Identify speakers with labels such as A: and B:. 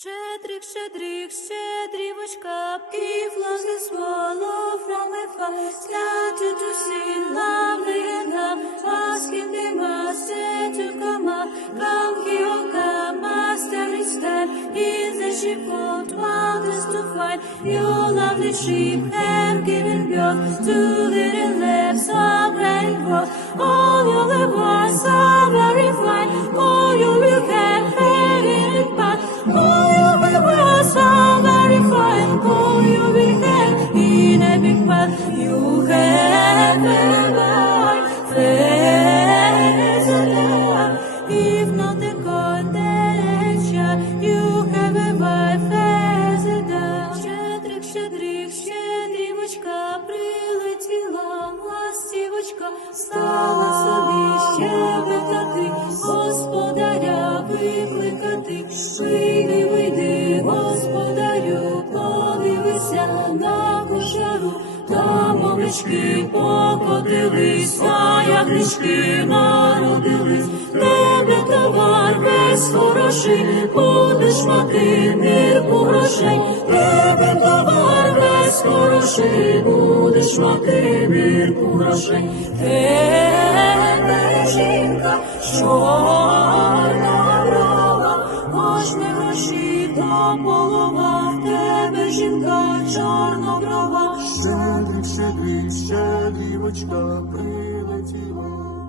A: Щедрик, щедрик, щедрівочка, give loves the swallow from afar, scattered to see lovely and love, asking the master to come up, come here, come, master is stand, in the sheepfold, wonders to find, your lovely sheep have given стала собі щебетати, господаря викликати. Вийди, вийди, господарю, подивися на кошару, там овечки покотилися, як річки народились, тебе товар весь хороший, будеш мати мірку грошей, тебе товар весь хороший, будеш мати мірку грошей, тебе жінка, чорна брова, хоч не гроші, то полова, тебе жінка, чорно
B: брала, щедрик, ще щедрівочка прилетіла.